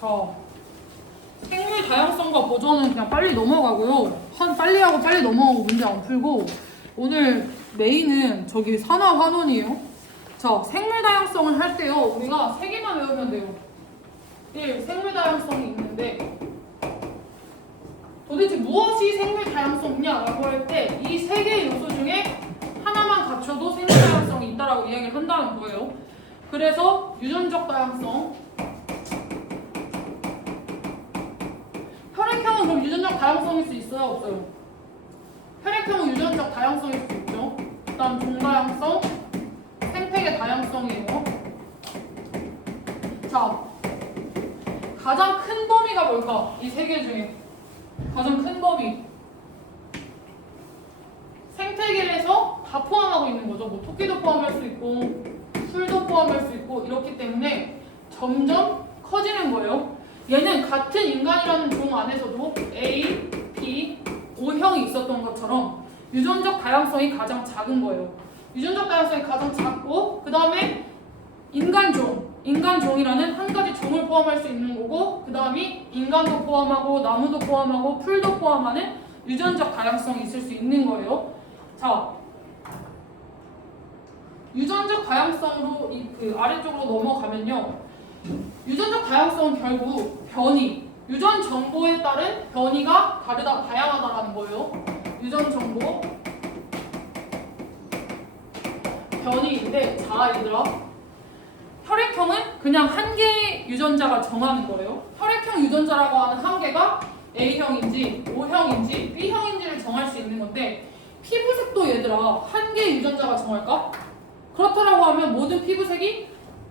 자, 생물 다양성과 보존은 그냥 빨리 넘어가고요. 빨리 하고 빨리 넘어가고 문제 안 풀고 오늘 메인은 저기 산화 환원이에요. 자, 생물 다양성을 할 때요. 우리가 3개만 외우면 돼요. 1. 생물 다양성이 있는데 도대체 무엇이 생물 다양성이냐라고 할 때 이 3개의 요소 중에 하나만 갖춰도 생물 다양성이 있다라고 이야기를 한다는 거예요. 그래서 유전적 다양성. 혈액형은 그럼 유전적 다양성일 수 있어요? 없어요? 혈액형은 유전적 다양성일 수 있죠. 그 다음 종다양성, 생태계 다양성이에요. 자, 가장 큰 범위가 뭘까? 이 3개 중에 가장 큰 범위. 생태계에서 다 포함하고 있는 거죠. 뭐 토끼도 포함할 수 있고 풀도 포함할 수 있고 이렇기 때문에 점점 커지는 거예요. 얘는 같은 인간이라는 종 안에서도 A, B, O형이 있었던 것처럼 유전적 다양성이 가장 작은 거예요. 유전적 다양성이 가장 작고 그 다음에 인간종이라는 한 가지 종을 포함할 수 있는 거고 그 다음이 인간도 포함하고 나무도 포함하고 풀도 포함하는 유전적 다양성이 있을 수 있는 거예요. 자, 유전적 다양성으로 그 아래쪽으로 넘어가면요. 유전적 다양성은 결국 변이, 유전 정보에 따른 변이가 다양하다라는 거예요. 유전 정보, 변이인데, 자, 얘들아. 혈액형은 그냥 한 개의 유전자가 정하는 거예요. 혈액형 유전자라고 하는 한 개가 A형인지, O형인지, B형인지를 정할 수 있는 건데, 피부색도 얘들아, 한 개의 유전자가 정할까? 그렇다라고 하면 모든 피부색이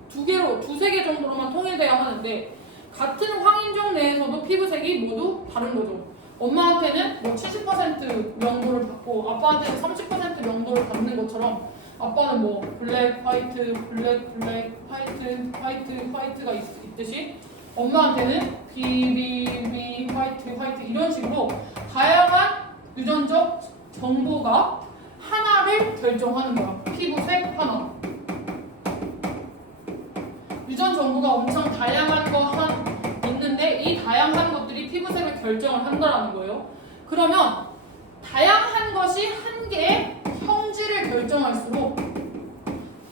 두세 개 정도로만 통일돼야 하는데 같은 황인종 내에서도 피부색이 모두 다른 거죠. 엄마한테는 뭐 70% 명도를 받고 아빠한테는 30% 명도를 받는 것처럼 아빠는 뭐 블랙, 화이트, 블랙, 블랙, 화이트, 화이트, 화이트가 있듯이 엄마한테는 B, 화이트, 화이트 이런 식으로 다양한 유전적 정보가 하나를 결정하는 거야. 피부색 하나. 유전 정보가 엄청 다양한 거 있는데 이 다양한 것들이 피부색을 결정을 한다는 거예요. 그러면 다양한 것이 한 개의 형질을 결정할수록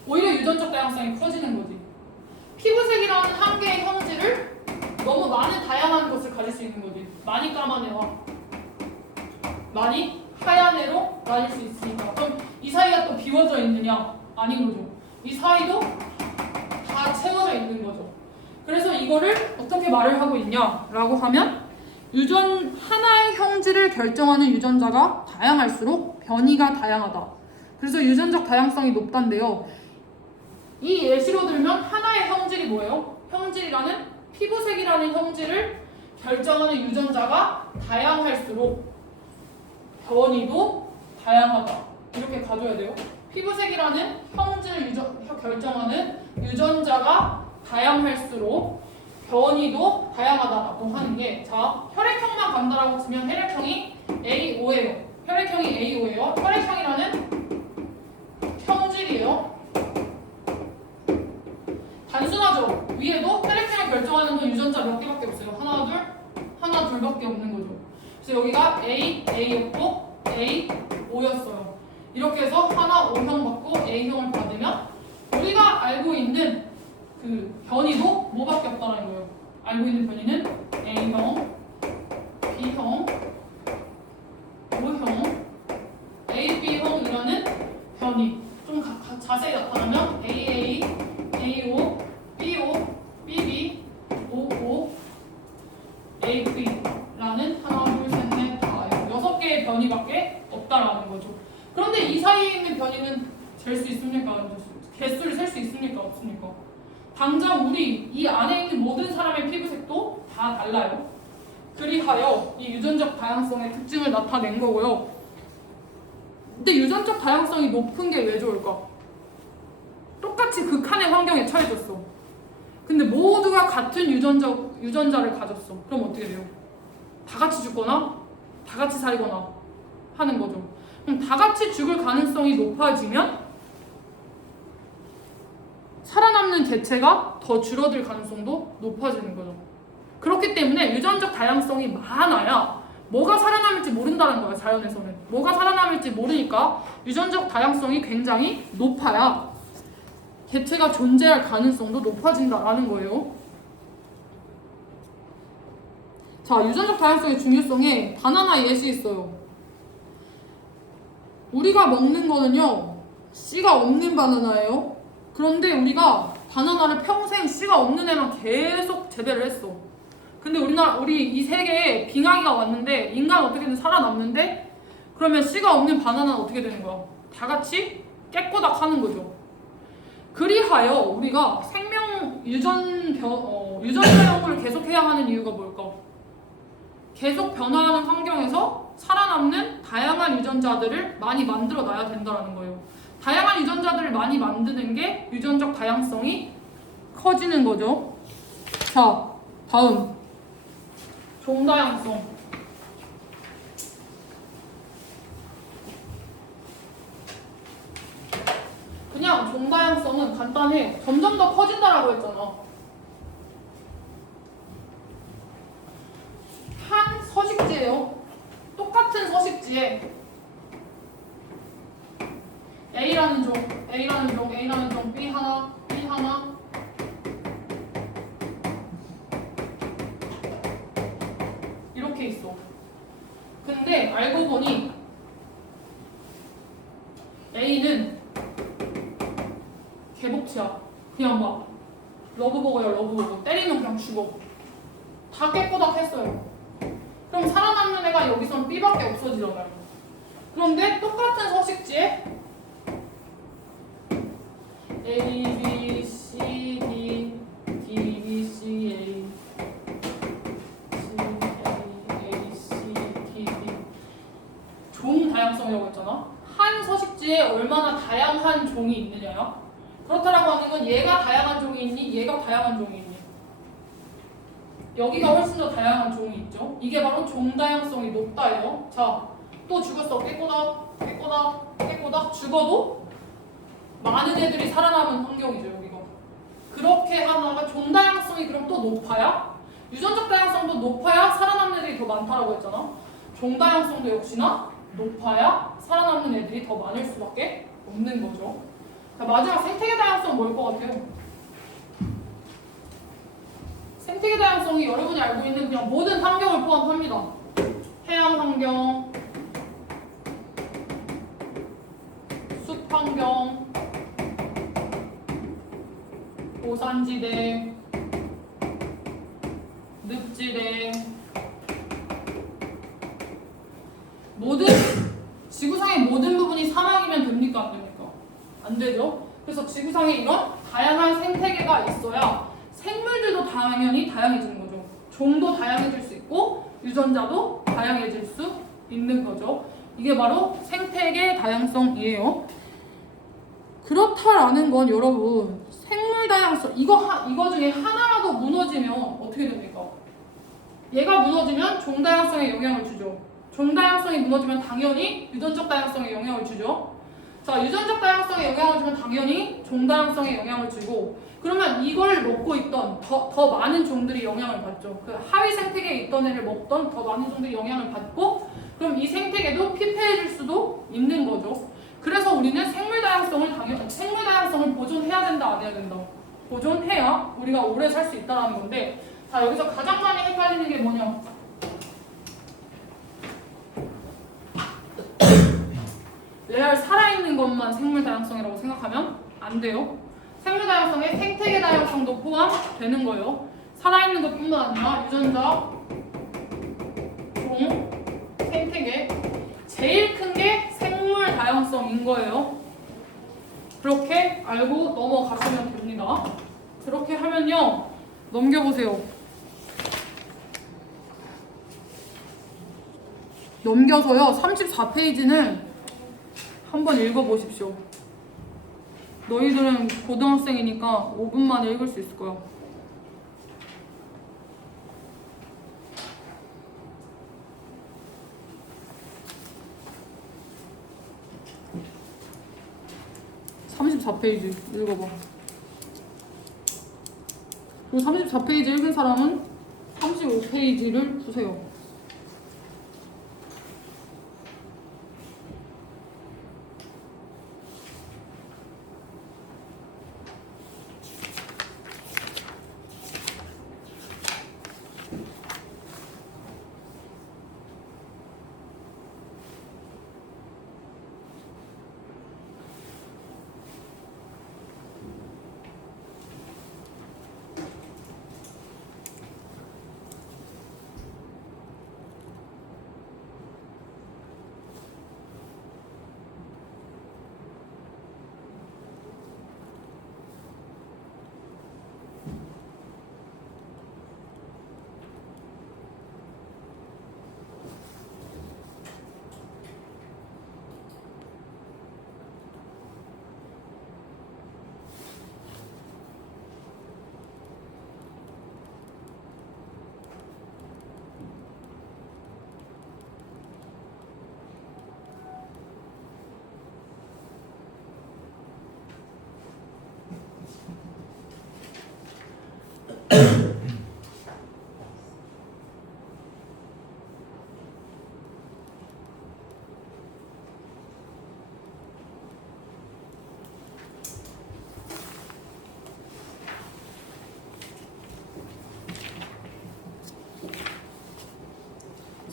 오히려 유전적 다양성이 커지는 거지. 피부색이라는 한 개의 형질을 너무 많은 다양한 것을 가질 수 있는 거지. 많이 까만 애와 많이 하얀 애로 나뉠 수 있으니까. 그럼 이 사이가 또 비워져 있느냐? 아닌 거죠. 이 사이도 다 채워져 있는 거죠. 그래서 이거를 어떻게 말을 하고 있냐라고 하면 하나의 형질을 결정하는 유전자가 다양할수록 변이가 다양하다. 그래서 유전적 다양성이 높단데요. 이 예시로 들면 하나의 형질이 뭐예요? 형질이라는 피부색이라는 형질을 결정하는 유전자가 다양할수록 변이도 다양하다. 이렇게 가져야 돼요. 피부색이라는 형질을 결정하는 유전자가 다양할수록 변이도 다양하다라고 하는 게, 자, 혈액형만 간다라고 치면 혈액형이 A5예요. 혈액형이 A5예요. 혈액형이라는 형질이에요. 단순하죠. 위에도 혈액형을 결정하는 건 유전자 몇 개밖에 없어요. 하나, 둘밖에 없는 거죠. 그래서 여기가 A였고 A5였어요. 이렇게 해서 하나 O형 받고 A형을 받으면 우리가 알고 있는 그 변이도 뭐밖에 없다는 거예요. 알고 있는 변이는 A형, B형, O형, AB형이라는 변이. 좀 자세히 나타나면 AA, AO, BO, BB, OO, AV라는 하나, 둘, 셋, 넷, 다 6개의 변이밖에 없다라는 거죠. 그런데 이 사이에 있는 변이는 잴 수 있습니까? 개수를 셀 수 있습니까? 없습니까? 당장 우리 이 안에 있는 모든 사람의 피부색도 다 달라요. 그리하여 이 유전적 다양성의 특징을 나타낸 거고요. 근데 유전적 다양성이 높은 게 왜 좋을까? 똑같이 극한의 환경에 처해졌어. 근데 모두가 같은 유전자를 가졌어. 그럼 어떻게 돼요? 다 같이 죽거나 다 같이 살거나 하는 거죠. 그럼 다 같이 죽을 가능성이 높아지면 살아남는 개체가 더 줄어들 가능성도 높아지는 거죠. 그렇기 때문에 유전적 다양성이 많아야 뭐가 살아남을지 모른다는 거예요. 자연에서는 뭐가 살아남을지 모르니까 유전적 다양성이 굉장히 높아야 개체가 존재할 가능성도 높아진다라는 거예요. 자, 유전적 다양성의 중요성에 바나나 예시 있어요. 우리가 먹는 거는요, 씨가 없는 바나나예요. 그런데 우리가 바나나를 평생 씨가 없는 애랑 계속 재배를 했어. 근데 우리 이 세계에 빙하기가 왔는데 인간 어떻게든 살아남는데 그러면 씨가 없는 바나나는 어떻게 되는 거야? 다 같이 깨꼬닥 하는 거죠. 그리하여 우리가 유전자 연구를 계속해야 하는 이유가 뭘까? 계속 변화하는 환경에서 살아남는 다양한 유전자들을 많이 만들어 놔야 된다는 거예요. 다양한 유전자들을 많이 만드는 게 유전적 다양성이 커지는 거죠. 자, 다음 종다양성. 그냥 종다양성은 간단해. 점점 더 커진다라고 했잖아. 한 서식지예요. 똑같은 서식지에 A라는 종, B 하나, B 하나 이렇게 있어. 근데 알고 보니 A는 개복치야. 그냥 막 러브버거야, 러브버거. 때리면 그냥 죽어. 다 깨꼬닥 했어요. 그럼 살아남는 애가 여기선 B밖에 없어지잖아요. 그런데 똑같은 서식지에 A, B, C, D, D, B, C, A, C, A, C, D, D 종 다양성이라고 했잖아. 한 서식지에 얼마나 다양한 종이 있느냐야. 그렇다라고 하는 건 얘가 다양한 종이 있니? 얘가 다양한 종이 있니? 여기가 훨씬 더 다양한 종이 있죠. 이게 바로 종 다양성이 높다예요. 자, 또 죽었어. 깨꼬닥 죽어도 많은 애들이 살아남은 환경이죠. 여기가. 그렇게 하다가 종 다양성이 그럼 또 높아야 유전적 다양성도 높아야 살아남는 애들이 더 많다라고 했잖아. 종 다양성도 역시나 높아야 살아남는 애들이 더 많을 수밖에 없는 거죠. 자, 마지막 생태계 다양성 뭘 것 같아요? 생태계 다양성이 여러분이 알고 있는 그냥 모든 환경을 포함합니다. 해양 환경, 숲 환경, 고산지대, 늪지대, 모든 지구상의 모든 부분이 사막이면 됩니까? 안 됩니까? 안 되죠. 그래서 지구상에 이런 다양한 생태계가 있어야 생물들도 당연히 다양해지는 거죠. 종도 다양해질 수 있고 유전자도 다양해질 수 있는 거죠. 이게 바로 생태계 다양성이에요. 그렇다라는 건 여러분 생물 다양성 이거 중에 하나라도 무너지면 어떻게 됩니까? 얘가 무너지면 종 다양성에 영향을 주죠. 종 다양성이 무너지면 당연히 유전적 다양성에 영향을 주죠. 자, 유전적 다양성에 영향을 주면 당연히 종 다양성에 영향을 주고 그러면 이걸 먹고 있던 더 많은 종들이 영향을 받죠. 그 하위 생태계에 있던 애를 먹던 더 많은 종들이 영향을 받고 그럼 이 생태계도 피폐해질 수도 있는 거죠. 그래서 우리는 생물 다양성을 보존해야 된다, 안 해야 된다? 보존해야 우리가 오래 살 수 있다는 건데 자, 여기서 가장 많이 헷갈리는 게 뭐냐? 레알 살아있는 것만 생물 다양성이라고 생각하면 안 돼요. 생물 다양성에 생태계 다양성도 포함되는 거예요. 살아있는 것뿐만 아니라 유전자, 종, 생태계 제일 큰 게 생물 다양성인 거예요. 그렇게 알고 넘어가시면 됩니다. 그렇게 하면요. 넘겨보세요. 넘겨서요. 34페이지는 한번 읽어보십시오. 너희들은 고등학생이니까 5분만에 읽을 수 있을 거야. (34페이지) 읽어봐. 그리고 34페이지 읽은 사람은 35페이지를 푸세요.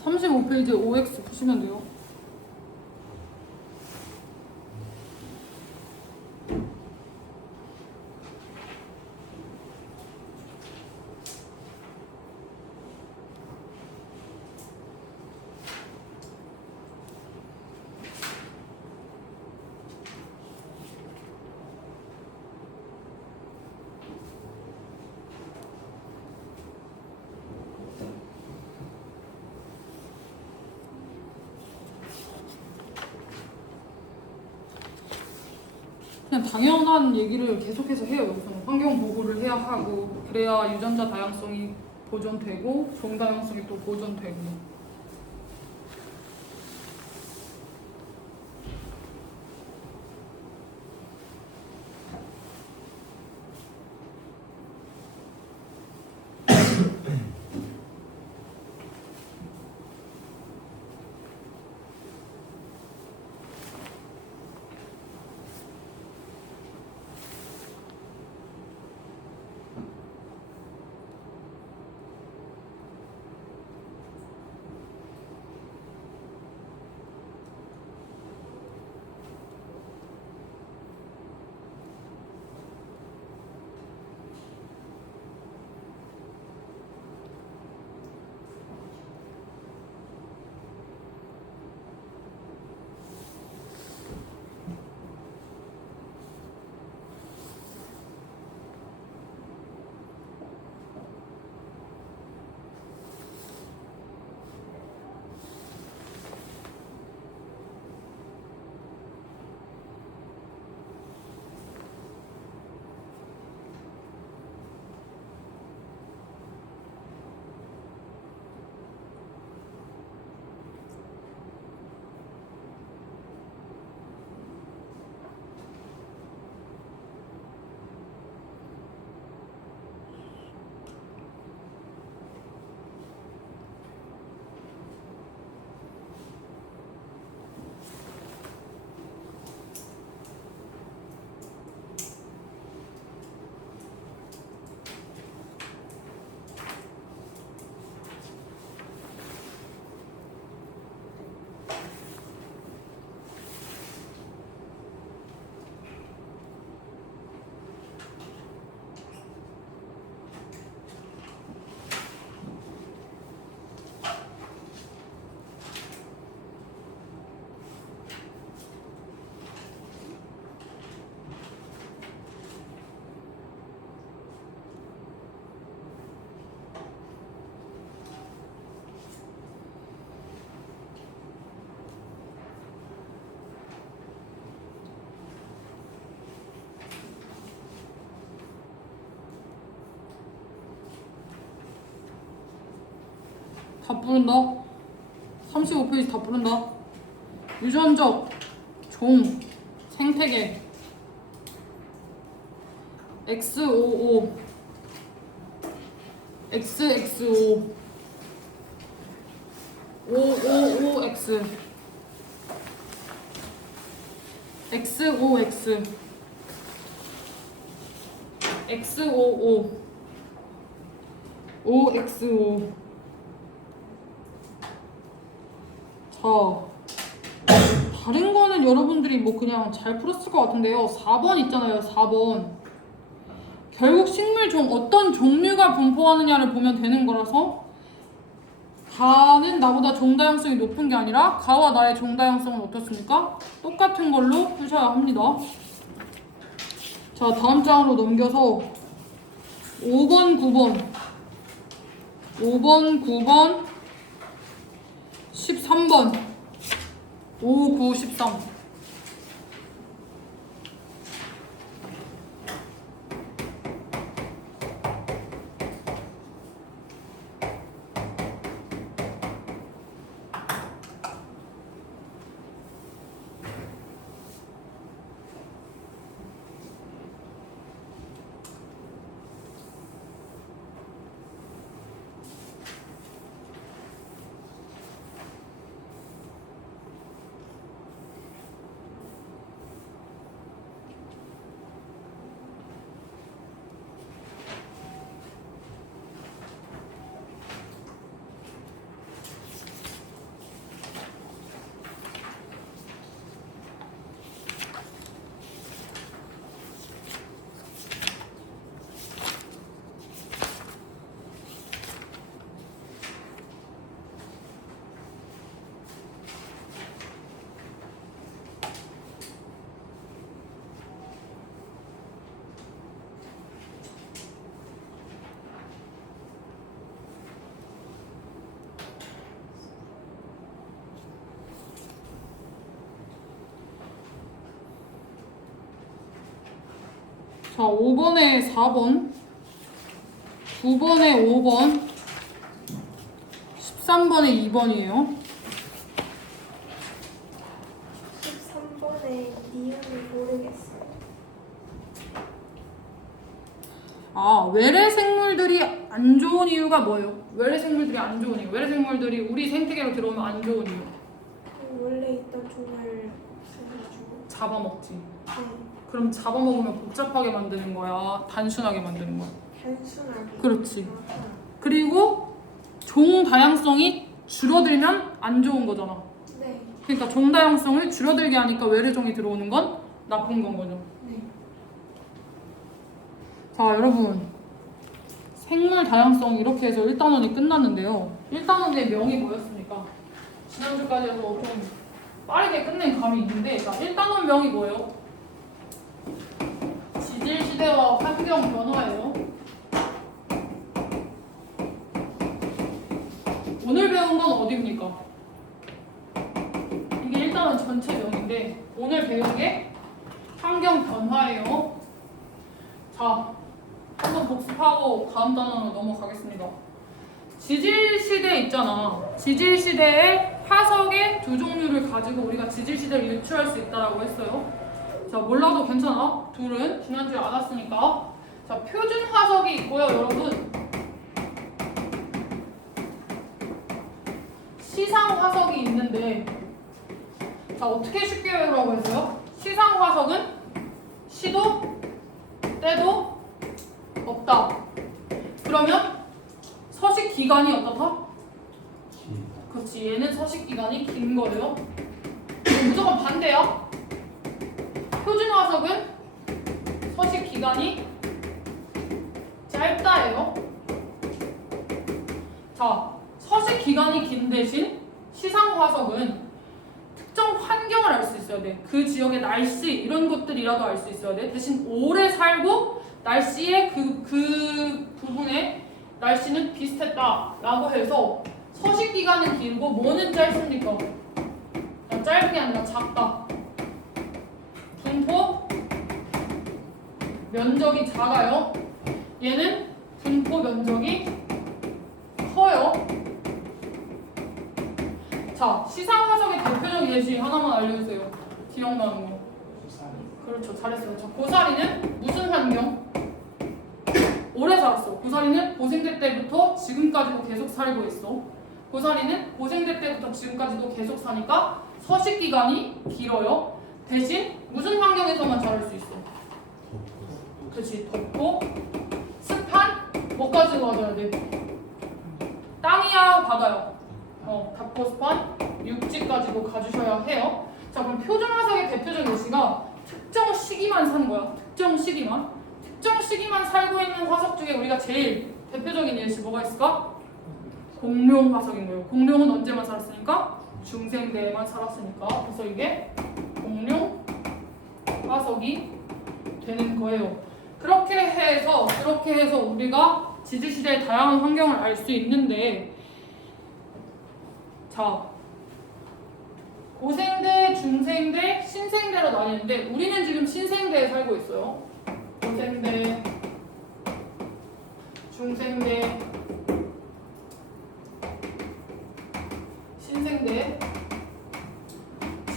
삼십오 페이지 OX 푸시면 돼요. 그냥 당연한 얘기를 계속해서 해요. 여기서는 환경 보호를 해야 하고 그래야 유전자 다양성이 보존되고 종 다양성이 또 보존되고. 다 부른다. 35페이지 다 부른다. 유전적 종 생태계 XOO XXO 555X XOX XOO OXO. 자, 다른 거는 여러분들이 뭐 그냥 잘 풀었을 것 같은데요. 4번 있잖아요. 4번. 결국 식물종 어떤 종류가 분포하느냐를 보면 되는 거라서 가는 나보다 종다양성이 높은 게 아니라 가와 나의 종다양성은 어떻습니까? 똑같은 걸로 푸셔야 합니다. 자, 다음 장으로 넘겨서 5번, 9번 5번, 9번 13번 5, 9, 13. 자, 5번에 4번, 9번에 5번, 13번에 2번이에요. 13번에 니은을 모르겠어요. 아, 외래 생물들이 안 좋은 이유가 뭐예요? 외래 생물들이 안 좋은 이유. 외래 생물들이 우리 생태계로 들어오면 안 좋은 이유. 원래 있던 종을 없애가지고. 잡아먹지. 네. 그럼 잡아먹으면 복잡하게 만드는 거야? 단순하게 만드는 거야? 단순하게. 그렇지. 아하. 그리고 종 다양성이 줄어들면 안 좋은 거잖아. 네. 그러니까 종 다양성을 줄어들게 하니까 외래종이 들어오는 건 나쁜 건 거죠. 네. 자, 여러분, 생물 다양성 이렇게 해서 1단원이 끝났는데요. 1단원의 명이 뭐였습니까? 지난주까지 해서 좀 빠르게 끝낸 감이 있는데, 자, 1단원 명이 뭐예요? 지질 시대와 환경 변화예요. 오늘 배운 건 어디입니까? 이게 1단원 전체 명인데 오늘 배운 게 환경 변화예요. 자, 한번 복습하고 다음 단원으로 넘어가겠습니다. 지질시대 있잖아. 지질시대에 화석의 두 종류를 가지고 우리가 지질시대를 유추할 수 있다고 했어요. 자, 몰라도 괜찮아. 둘은 지난주에 알았으니까. 자, 표준 화석이 있고요, 여러분. 시상 화석이 있는데, 자, 어떻게 쉽게 외우라고 했어요? 시상 화석은 시도 때도 없다. 그러면 서식 기간이 어떻다? 그렇지, 얘는 서식 기간이 긴 거예요. 무조건 반대야. 표준 화석은 서식 기간이 짧다예요. 자, 서식 기간이 긴 대신 시상 화석은 특정 환경을 알 수 있어야 돼. 그 지역의 날씨 이런 것들이라도 알 수 있어야 돼. 대신 오래 살고 날씨의 그 부분에 날씨는 비슷했다라고 해서 서식 기간은 길고 뭐는 짧습니까? 짧은 게 아니라 작다. 분포 면적이 작아요. 얘는 분포 면적이 커요. 자, 시상 화석의 대표적 예시 하나만 알려주세요. 기억나는 거. 그렇죠, 잘했어요. 자, 고사리는 무슨 환경? 오래 살았어. 고사리는 고생대 때부터 지금까지도 계속 살고 있어. 고사리는 고생대 때부터 지금까지도 계속 사니까 서식 기간이 길어요. 대신 무슨 환경에서만 자랄 수 있어? 그렇지. 덥고 습한 뭐까지 가져야 돼? 땅이야 바다야? 덥고 습한 육지까지도 가주셔야 해요. 자, 그럼 표준 화석의 대표적 예시가 특정 시기만 사는 거야. 특정 시기만 살고 있는 화석 중에 우리가 제일 대표적인 예시 뭐가 있을까? 공룡 화석인 거예요. 공룡은 언제만 살았으니까? 중생대에만 살았으니까. 그래서 이게 공룡 화석이 되는 거예요. 그렇게 해서 우리가 지질시대의 다양한 환경을 알 수 있는데, 자, 고생대, 중생대, 신생대로 나뉘는데 우리는 지금 신생대에 살고 있어요. 고생대, 중생대, 신생대.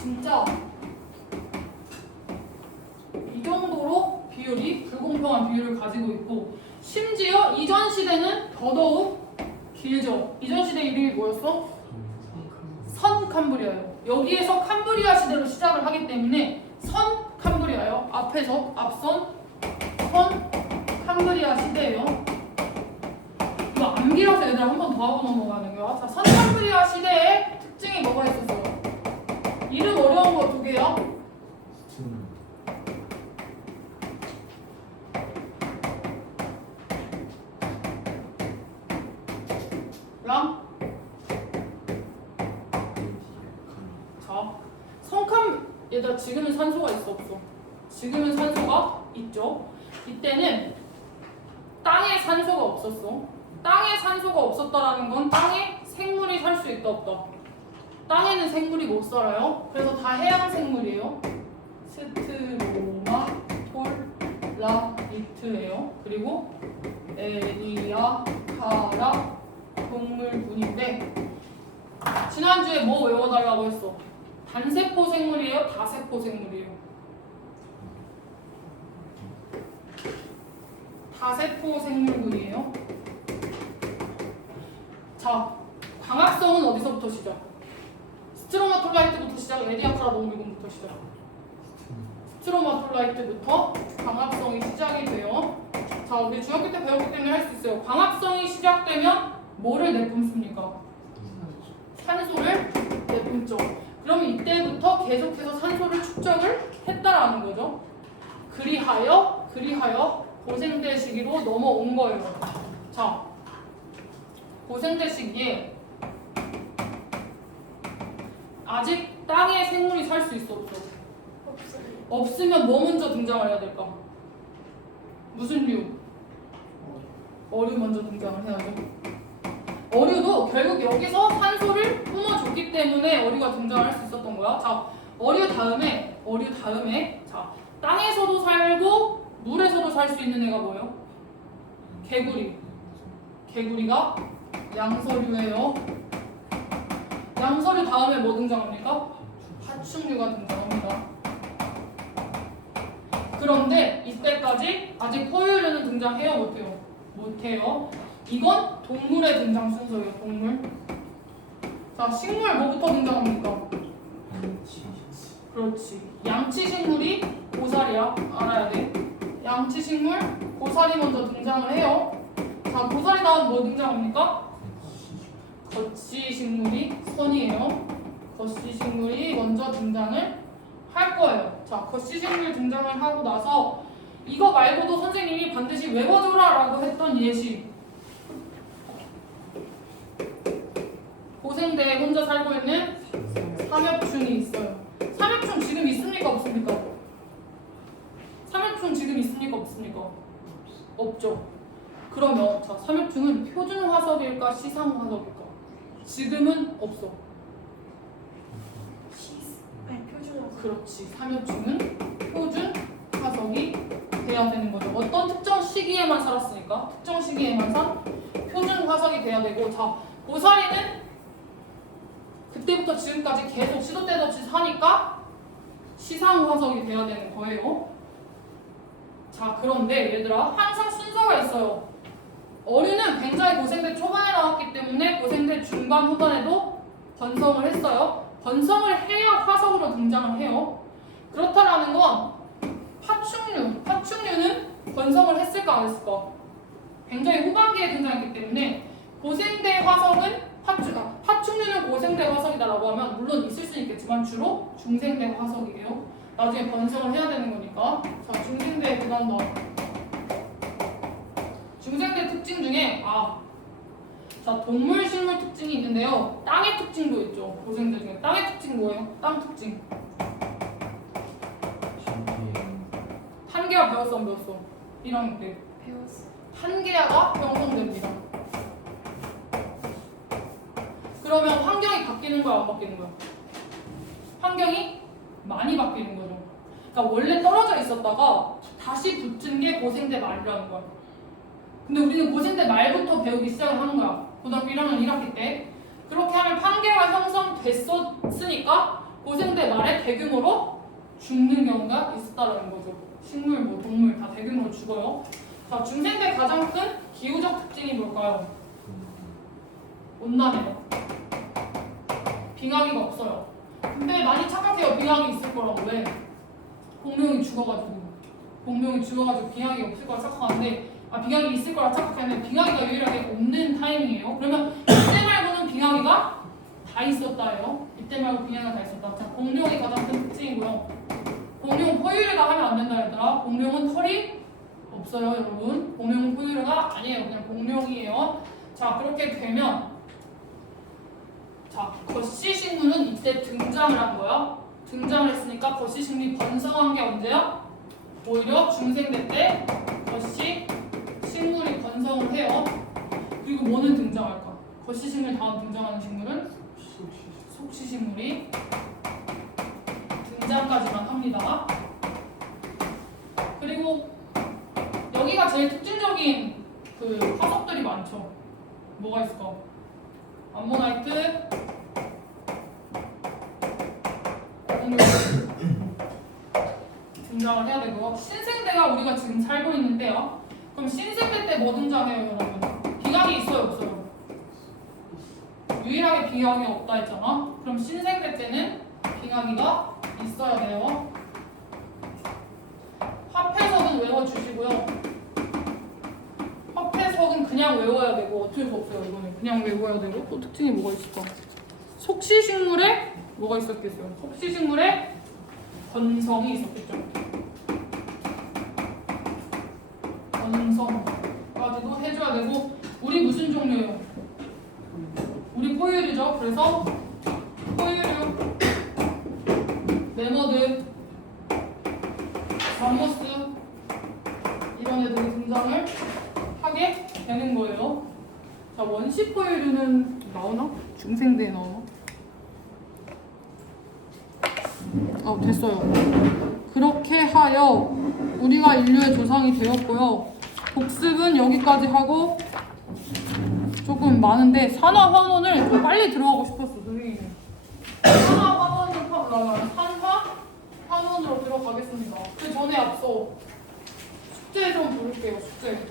진짜 이 정도로 비율이 불공평한 비율을 가지고 있고, 심지어 이전 시대는 더더욱 길죠. 이전 시대 이름이 뭐였어? 선캄브리아예요. 여기에서 캄브리아 시대로 시작을 하기 때문에 선캄브리아예요. 앞선 선캄브리아 시대예요. 이거 암기라서 얘들아 한 번 더 하고 넘어가는 거야. 자, 선캄브리아 시대의 특징이 뭐가 있었어요? 이름 어려운 거 2개야. 랑 자, 얘들아 지금은 산소가 있어 없어? 지금은 산소가 있죠. 이때는 땅에 산소가 없었어. 땅에 산소가 없었다라는 건 땅에 생물이 살 수 있다 없다? 땅에는 생물이 못 살아요. 그래서 다 해양 생물이에요. 스트로마, 톨라이트예요. 그리고 에리아, 카라, 동물군인데, 지난주에 뭐 외워달라고 했어? 단세포 생물이에요? 다세포 생물이에요? 다세포 생물군이에요. 자, 광합성은 어디서부터 시작? 스트로마톨라이트부터 시작, 에디아카라 동물군부터 시작. 스트로마톨라이트부터 광합성이 시작이 돼요. 자, 우리 중학교 때 배웠기 때문에 할 수 있어요. 광합성이 시작되면 뭐를 내뿜습니까? 산소를 내뿜죠. 그러면 이때부터 계속해서 산소를 축적을 했다라는 거죠. 그리하여 고생대 시기로 넘어온 거예요. 자, 고생대 시기에 아직 땅에 생물이 살 수 있어 없어? 없으면 뭐 먼저 등장을 해야 될까? 무슨 류? 어류 먼저 등장을 해야죠. 어류도 결국 여기서 산소를 뿜어줬기 때문에 어류가 등장을 할 수 있었던 거야. 자, 어류 다음에 자, 땅에서도 살고 물에서도 살 수 있는 애가 뭐예요? 개구리. 개구리가 양서류예요. 양서류 다음에 뭐 등장합니까? 파충류가 등장합니다. 그런데 이때까지 아직 포유류는 등장해요 못해요? 못해요. 이건 동물의 등장 순서예요. 동물. 자, 식물 뭐부터 등장합니까? 그렇지. 양치식물이 고사리야. 알아야 돼. 양치식물 고사리 먼저 등장을 해요. 자, 고사리 다음 뭐 등장합니까? 거치식물이 선이에요. 거치식물이 먼저 등장을 할 거예요. 자, 거치식물 등장을 하고 나서 이거 말고도 선생님이 반드시 외워줘라 라고 했던 예시. 고생대에 혼자 살고 있는 삼엽충이 있어요. 삼엽충 지금 있습니까? 없습니까? 삼엽충 지금 있습니까? 없습니까? 없죠. 그러면 자, 삼엽충은 표준 화석일까? 시상 화석일까? 지금은 없어. 표준 화석. 그렇지. 삼엽충은 표준 화석이 돼야 되는 거죠. 어떤 특정 시기에만 살았으니까 특정 시기에만 산 표준 화석이 돼야 되고, 자, 고사리는 그때부터 지금까지 계속 시도 때도 없이 사니까 시상 화석이 돼야 되는 거예요. 자, 그런데 얘들아 항상 순서가 있어요. 어류는 굉장히 고생대 초반에 나왔기 때문에 고생대 중반 후반에도 번성을 했어요. 번성을 해야 화석으로 등장을 해요. 그렇다라는 건 파충류는 번성을 했을까 안 했을까? 굉장히 후반기에 등장했기 때문에 고생대 화석은 파충류는 고생대 화석이다라고 하면 물론 있을 수는 있겠지만 주로 중생대 화석이에요. 나중에 번성을 해야 되는 거니까. 자, 중생대 그 다음 중생대 특징 중에 자, 동물 식물 특징이 있는데요. 땅의 특징도 있죠. 고생대 중에 땅의 특징 뭐예요? 땅 특징. 탄계화 배웠어 안 배웠어? 1학년 때. 배웠어. 탄계화가 형성됩니다. 그러면 환경이 바뀌는 거야 안 바뀌는 거야? 환경이 많이 바뀌는 거죠. 그러니까 원래 떨어져 있었다가 다시 붙은 게 고생대 말이라는 거야. 근데 우리는 고생대 말부터 배우기 시작을 하는 거야. 고등학교 1학년 1학기 때. 그렇게 하면 판계가 형성됐었으니까 고생대 말에 대규모로 죽는 경우가 있었다는 거죠. 식물, 뭐 동물 다 대규모로 죽어요. 자, 중생대 가장 큰 기후적 특징이 뭘까요? 온난해요. 빙하기가 없어요. 근데 많이 착각해요. 빙하기 있을 거라고. 왜? 공룡이 죽어가지고 빙하기 없을 거라 착각하는데 빙하기 있을 거라 착각하는데 빙하기가 유일하게 없는 타이밍이에요. 그러면 이때 말고는 빙하기가 다 있었다예요. 이때 말고 빙하기가 다 있었다. 자, 공룡이 가장 큰 특징이고요. 공룡 포유류가 하면 안 된다 얘들아. 공룡은 털이 없어요 여러분. 공룡은 포유류가 아니에요. 그냥 공룡이에요. 자, 그렇게 되면 자, 거시식물은 이때 등장을 한 거야. 등장을 했으니까 거시식물이 번성한 게 언제야? 오히려 중생대 때 거시식물이 번성을 해요. 그리고 뭐는 등장할까? 거시식물 다음 등장하는 식물은 속시식물이 등장까지만 합니다. 그리고 여기가 제일 특징적인 그 화석들이 많죠. 뭐가 있을까? 암모나이트, 등장을 해야 되고 신생대가 우리가 지금 살고 있는 때야. 그럼 신생대 때 뭐 등장해요 여러분? 빙하기 있어요 없어요? 유일하게 빙하기가 없다 했잖아. 그럼 신생대 때는 빙하기가 있어야 돼요. 화폐석은 외워주시고요. 화폐석은 그냥 외워야 되고 어쩔 수 없어요. 이거는 그냥 외워야 되고. 또 특징이 뭐가 있을까? 속시식물에 뭐가 있었겠어요? 속시식물에 번성이 있었겠죠. 번성까지도 해줘야 되고. 우리 무슨 종류예요? 우리 포유류죠. 그래서 포유류, 매머드, 잠모스 이런 애들이 등장을 하게 되는 거예요. 자, 원시 포유류는 나오나? 중생대에 나오나? 됐어요. 그렇게 하여 우리가 인류의 조상이 되었고요. 복습은 여기까지 하고 조금 많은데 산화환원을 좀 빨리 들어가고 싶었어 선생님. 산화환원으로 들어가겠습니다. 그 전에 앞서 숙제 좀 부를게요. 숙제.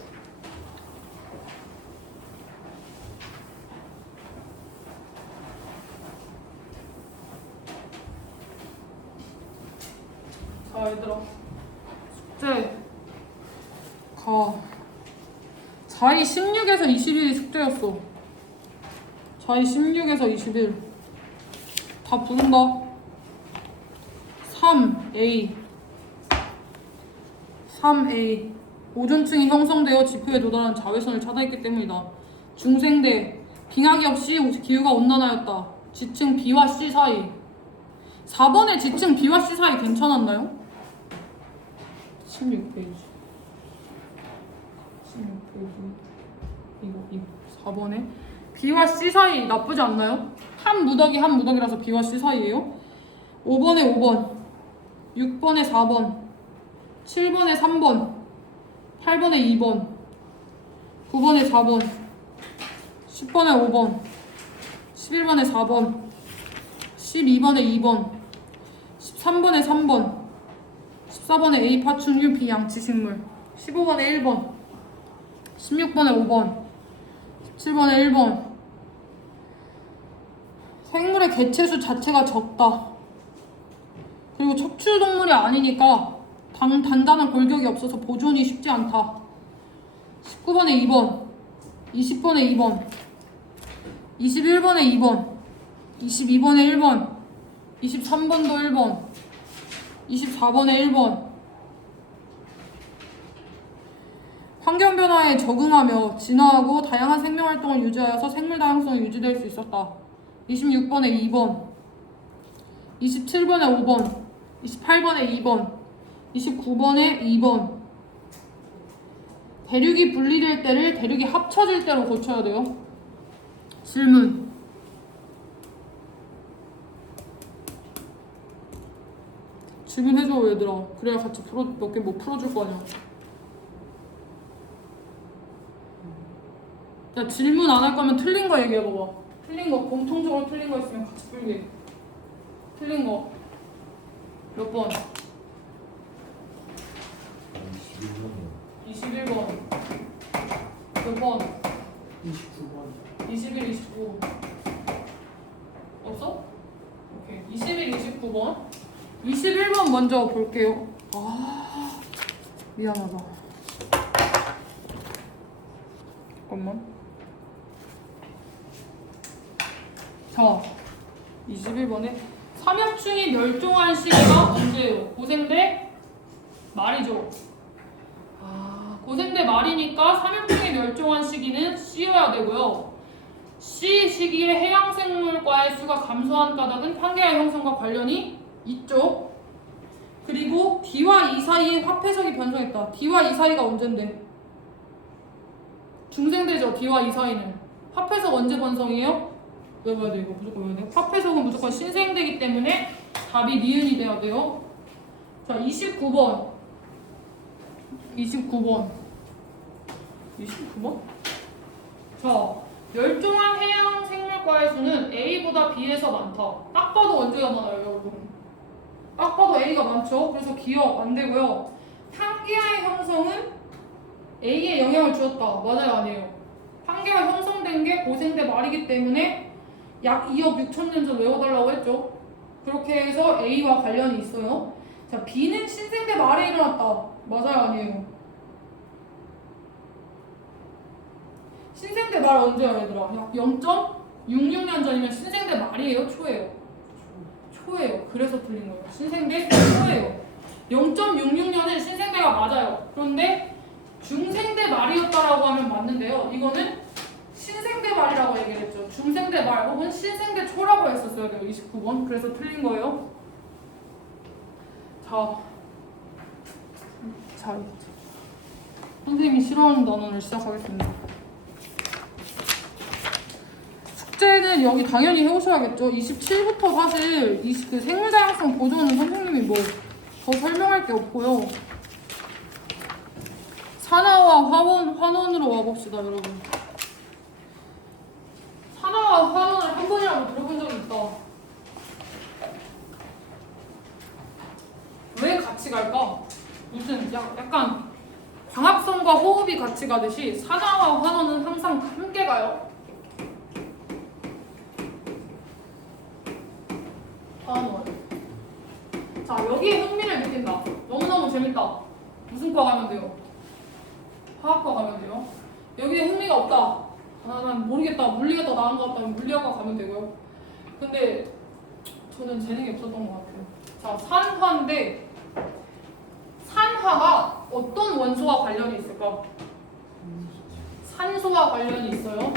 자 얘들아 숙제 가. 자리 16에서 21이 숙제였어. 자리 16에서 21 다 부른다. 3A 오존층이 형성되어 지표에 도달한 자외선을 차단했기 때문이다. 중생대 빙하기 없이 기후가 온난화였다. 지층 B와 C 사이 4번에 지층 B와 C 사이 괜찮았나요? 16페이지 이거 4번에 B와 C 사이 나쁘지 않나요? 한 무더기라서 B와 C 사이예요. 5번에 5번 6번에 4번 7번에 3번 8번에 2번 9번에 4번 10번에 5번 11번에 4번 12번에 2번 13번에 3번 14번에 A 파충류 B 양치식물 15번에 1번 16번에 5번 17번에 1번. 생물의 개체수 자체가 적다. 그리고 척추동물이 아니니까 단단한 골격이 없어서 보존이 쉽지 않다. 19번에 2번. 20번에 2번. 21번에 2번. 22번에 1번. 23번도 1번. 24번에 1번. 환경 변화에 적응하며 진화하고 다양한 생명 활동을 유지하여서 생물 다양성이 유지될 수 있었다. 26번에 2번. 27번에 5번. 28번에 2번. 29번에 2번. 대륙이 분리될 때를 대륙이 합쳐질 때로 고쳐야 돼요. 질문. 질문해줘 얘들아. 그래야 같이 몇 개 뭐 풀어줄 거 아니야. 야, 질문 안 할 거면 틀린 거 얘기해봐봐. 틀린 거, 공통적으로 틀린 거 있으면 같이 풀게. 틀린 거 몇 번? 21번. 몇 번? 29번. 21, 29. 없어? 오케이. 21, 29번. 21번 먼저 볼게요. 아, 미안하다. 잠깐만. 자, 21번에 삼엽충이 멸종한 시기가 언제예요? 고생대 말이죠. 아, 고생대 말이니까 삼엽충이 멸종한 시기는 C여야 되고요. C 시기에 해양생물과의 수가 감소한 까닭은 판게알 형성과 관련이 있죠. 그리고 D와 E 사이에 화폐석이 변성했다. D와 E 사이가 언젠데? 중생대죠. D와 E 사이는. 화폐석 언제 변성이에요? 외워야 돼. 이거 무조건 외워야 돼. 화폐석은 무조건 신생대기 때문에 답이 니은이 돼야 돼요. 자, 29번. 29번. 29번? 자, 멸종한 해양 생물과의 수는 A보다 B에서 많다. 딱 봐도 언제가 많아요, 여러분? 딱 봐도 A가 많죠? 그래서 기억 안 되고요. 판게알 형성은 A에 영향을 주었다. 맞아요, 아니에요? 판게알 형성된 게 고생대 말이기 때문에 약 2억 6천 년 전 외워달라고 했죠. 그렇게 해서 A와 관련이 있어요. 자, B는 신생대 말에 일어났다. 맞아요, 아니에요? 신생대 말 언제야, 얘들아? 약 0.66년 전이면 신생대 말이에요, 초예요? 초예요. 그래서 틀린 거예요. 신생대 초예요. 0.66년은 신생대가 맞아요. 그런데 중생대 말이었다라고 하면 맞는데요. 이거는 신생대 말이라고 얘기했죠. 중생대 말 혹은 신생대 초라고 했었어야 돼요. 29번. 그래서 틀린 거예요. 자, 선생님이 싫어하는 단어를 시작하겠습니다. 숙제는 여기 당연히 해오셔야겠죠. 27부터 사실 그 생물다양성 보존은 선생님이 뭐 더 설명할 게 없고요. 산화와 환원으로 와봅시다, 여러분. 산화와 환원을 한 번이라도 들어본 적이 있다. 왜 같이 갈까? 무슨 약간 광합성과 호흡이 같이 가듯이 산화와 환원은 항상 함께 가요. 환원. 자, 여기에 흥미를 느낀다. 너무너무 재밌다. 무슨 과 가면 돼요? 화학과 가면 돼요. 여기에 흥미가 없다. 난 모르겠다. 물리가 더 나은 것 같다면 물리학과 가면 되고요. 근데 저는 재능이 없었던 것 같아요. 자, 산화인데 산화가 어떤 원소와 관련이 있을까? 산소와 관련이 있어요.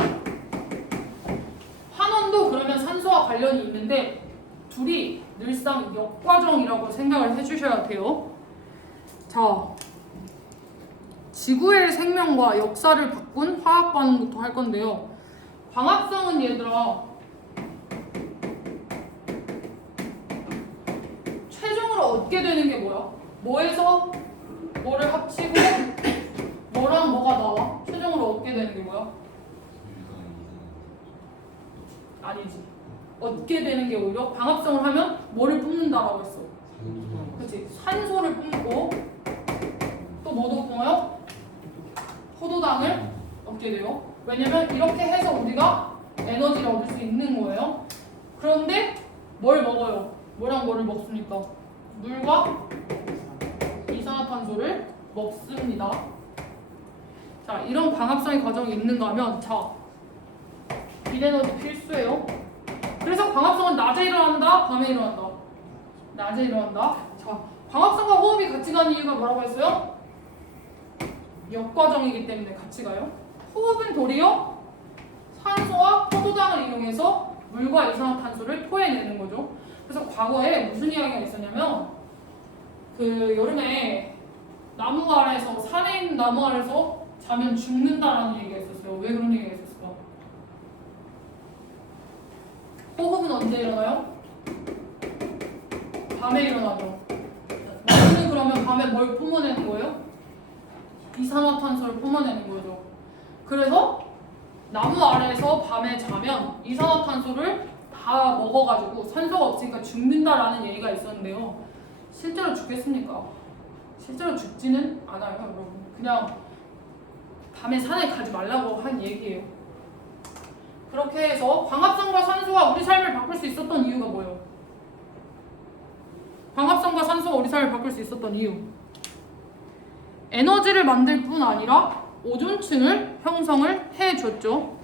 환원도 그러면 산소와 관련이 있는데 둘이 늘상 역과정이라고 생각을 해주셔야 돼요. 자, 지구의 생명과 역사를 바꾼 화학 반응부터 할 건데요. 광합성은 얘들아 최종으로 얻게 되는 게 뭐야? 뭐에서 뭐를 합치고 뭐랑 뭐가 나와? 최종으로 얻게 되는 게 뭐야? 아니지. 얻게 되는 게 오히려 광합성을 하면 뭐를 뿜는다라고 했어. 그치? 산소를 뿜고 또 뭐도 뿜어요? 포도당을 얻게 돼요. 왜냐면 이렇게 해서 우리가 에너지를 얻을 수 있는 거예요. 그런데 뭘 먹어요? 뭐랑 뭐를 먹습니까? 물과 이산화탄소를 먹습니다. 자, 이런 광합성의 과정이 있는가 하면 자, 빛에너지 필수예요. 그래서 광합성은 낮에 일어난다, 밤에 일어난다. 낮에 일어난다. 자, 광합성과 호흡이 같이 가는 이유가 뭐라고 했어요? 역과정이기 때문에 같이 가요. 호흡은 도리어 산소와 포도당을 이용해서 물과 이산화탄소를 토해내는 거죠. 그래서 과거에 무슨 이야기가 있었냐면 그 여름에 나무 아래에서 산에 있는 나무 아래에서 자면 죽는다라는 얘기가 있었어요. 왜 그런 얘기가 있었을까? 호흡은 언제 일어나요? 밤에 일어나죠. 나무는 그러면 밤에 뭘 뿜어내는 거예요? 이산화탄소를 뿜어내는 거죠. 그래서 나무 아래에서 밤에 자면 이산화탄소를 다 먹어가지고 산소가 없으니까 죽는다라는 얘기가 있었는데요. 실제로 죽겠습니까? 실제로 죽지는 않아요, 여러분. 그냥 밤에 산에 가지 말라고 한 얘기예요. 그렇게 해서 광합성과 산소가 우리 삶을 바꿀 수 있었던 이유가 뭐예요? 광합성과 산소가 우리 삶을 바꿀 수 있었던 이유. 에너지를 만들 뿐 아니라 오존층을 형성을 해줬죠.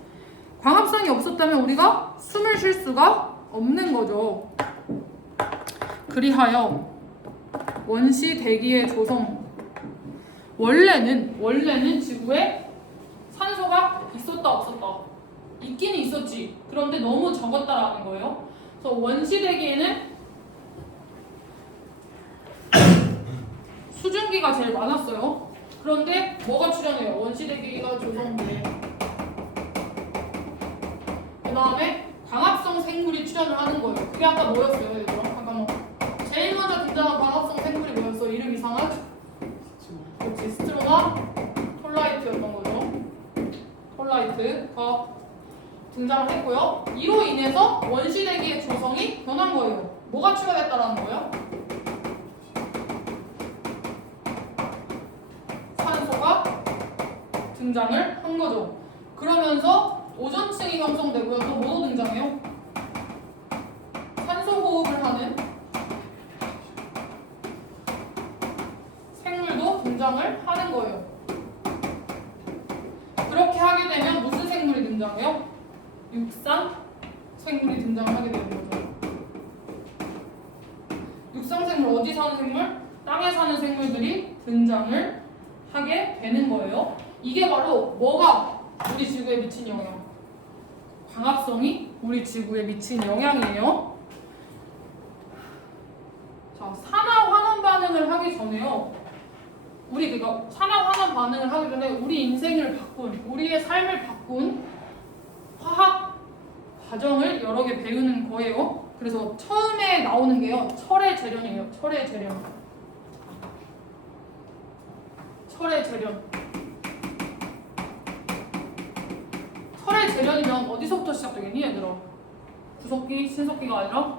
광합성이 없었다면 우리가 숨을 쉴 수가 없는 거죠. 그리하여 원시 대기의 조성. 원래는 지구에 산소가 있었다 없었다. 있기는 있었지. 그런데 너무 적었다라는 거예요. 그래서 원시 대기에는 수증기가 제일 많았어요. 그런데 뭐가 출현해요? 원시 대기가 조성돼. 그 다음에 광합성 생물이 출현을 하는 거예요. 그게 아까 뭐였어요, 얘들아? 잠깐만. 제일 먼저 등장한 광합성 생물이 뭐였어? 이름 이상한? 그렇지, 스트로나 톨라이트였던 거죠. 톨라이트가 등장을 했고요. 이로 인해서 원시 대기의 조성이 변한 거예요. 뭐가 출현했다라는 거예요? 산소가 등장을 한 거죠. 그러면서 오존층이 형성되고요. 또 뭐도 등장해요? 산소 호흡을 하는 생물도 등장을 하는 거예요. 그렇게 하게 되면 무슨 생물이 등장해요? 육상 생물이 등장하게 되는 거죠. 육상 생물, 어디 사는 생물? 땅에 사는 생물들이 등장을 하게 되는 거예요. 이게 바로 뭐가 우리 지구에 미친 영향? 광합성이 우리 지구에 미친 영향이에요. 자, 산화 환원 반응을 하기 전에요. 우리가 산화 환원 반응을 하기 전에 우리 인생을 바꾼, 우리의 삶을 바꾼 화학 과정을 여러 개 배우는 거예요. 그래서 처음에 나오는 게요, 철의 재련이에요. 철의 재련. 철의 재련. 철의 재련이면 어디서부터 시작되겠니, 얘들아? 구석기, 신석기가 아니라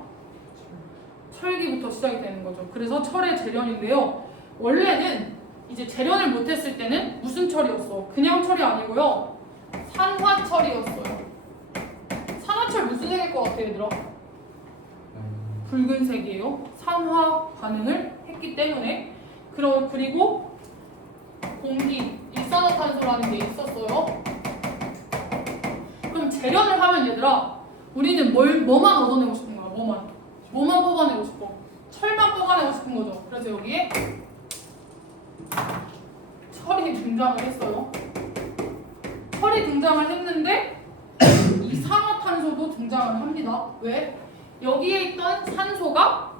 철기부터 시작이 되는 거죠. 그래서 철의 재련인데요. 원래는 이제 재련을 못했을 때는 무슨 철이었어? 그냥 철이 아니고요. 산화철이었어요. 산화철 무슨 색일 것 같아, 얘들아? 붉은색이에요. 산화 반응을 했기 때문에. 그리고 공기, 일산화탄소라는 게 있었어요. 그럼 재련을 하면 얘들아, 우리는 뭐만 얻어내고 싶은 거야? 뭐만 뽑아내고 싶어? 철만 뽑아내고 싶은 거죠. 그래서 여기에 철이 등장을 했어요. 철이 등장을 했는데 이산화탄소도 등장을 합니다. 왜? 여기에 있던 산소가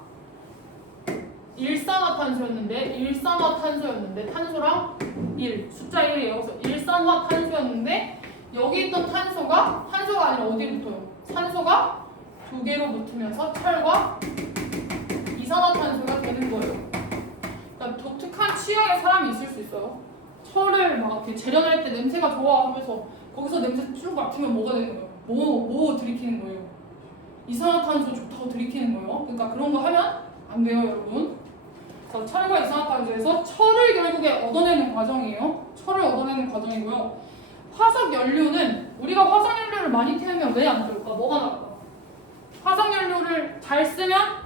일산화탄소였는데 탄소랑 1, 숫자 1이에요. 그래서 일산화탄소였는데 여기 있던 탄소가 아니라 어디로 붙어요? 산소가 두 개로 붙으면서 철과 이산화탄소가 되는 거예요. 그러니까 독특한 취향의 사람이 있을 수 있어요. 철을 막 이렇게 재련할 때 냄새가 좋아 하면서 거기서 냄새 쭉 맡으면 뭐가 되는 거예요? 뭐 들이키는 거예요? 이산화탄소 좋다고 들이키는 거예요. 그러니까 그런 거 하면 안 돼요, 여러분. 그래서 철과 이산화탄소에서 철을 결국에 얻어내는 과정이에요. 철을 얻어내는 과정이고요. 화석 연료는 우리가 화석 연료를 많이 태우면 왜 안 좋을까? 뭐가 나올까? 화석 연료를 잘 쓰면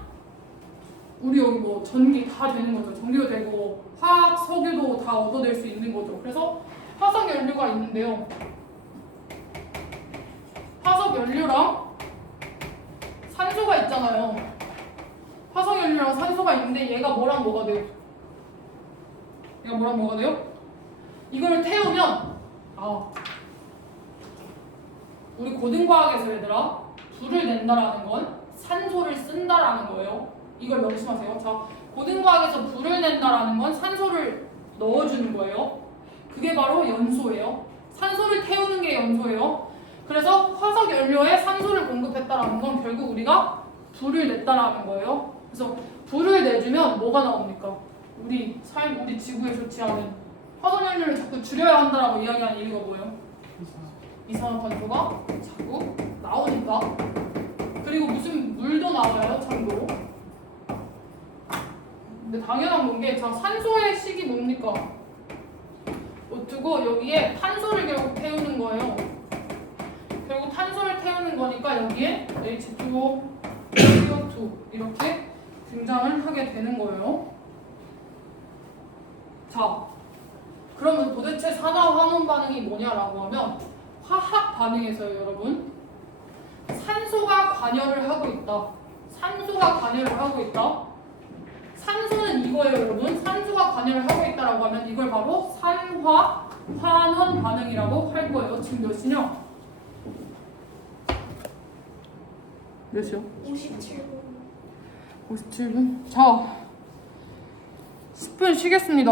우리 여기 뭐 전기 다 되는 거죠. 전기도 되고 화학, 석유도 다 얻어낼 수 있는 거죠. 그래서 화석 연료가 있는데요. 화석 연료랑 산소가 있잖아요. 화석 연료랑 산소가 있는데 얘가 뭐랑 뭐가 돼요? 얘가 뭐랑 뭐가 돼요? 이거를 태우면 우리 고등과학에서 얘들아 불을 낸다라는 건 산소를 쓴다라는 거예요. 이걸 명심하세요. 자, 고등과학에서 불을 낸다라는 건 산소를 넣어주는 거예요. 그게 바로 연소예요. 산소를 태우는 게 연소예요. 그래서 화석 연료에 산소를 공급했다라는 건 결국 우리가 불을 냈다라는 거예요. 그래서 불을 내주면 뭐가 나옵니까? 우리 지구에 좋지 않은 화석 연료를 자꾸 줄여야 한다라고 이야기하는 이유가 뭐예요? 이산화탄소가 자꾸 나오니까. 그리고 무슨 물도 나와요, 참고로. 근데 당연한 건 게, 자, 산소의 식이 뭡니까? 두고 여기에 탄소를 결국 태우는 거예요. 결국 탄소를 태우는 거니까 여기에 H2O, CO2 이렇게 등장을 하게 되는 거예요. 자, 그러면 도대체 산화 환원 반응이 뭐냐라고 하면 화학 반응에서요, 여러분. 산소가 관여를 하고 있다. 산소가 관여를 하고 있다. 산소는 이거예요, 여러분. 산소가 관여를 하고 있다라고 하면 이걸 바로 산화 환원 반응이라고 할 거예요. 지금 몇 시냐? 몇 시요? 57분. 57분. 자, 10분 쉬겠습니다.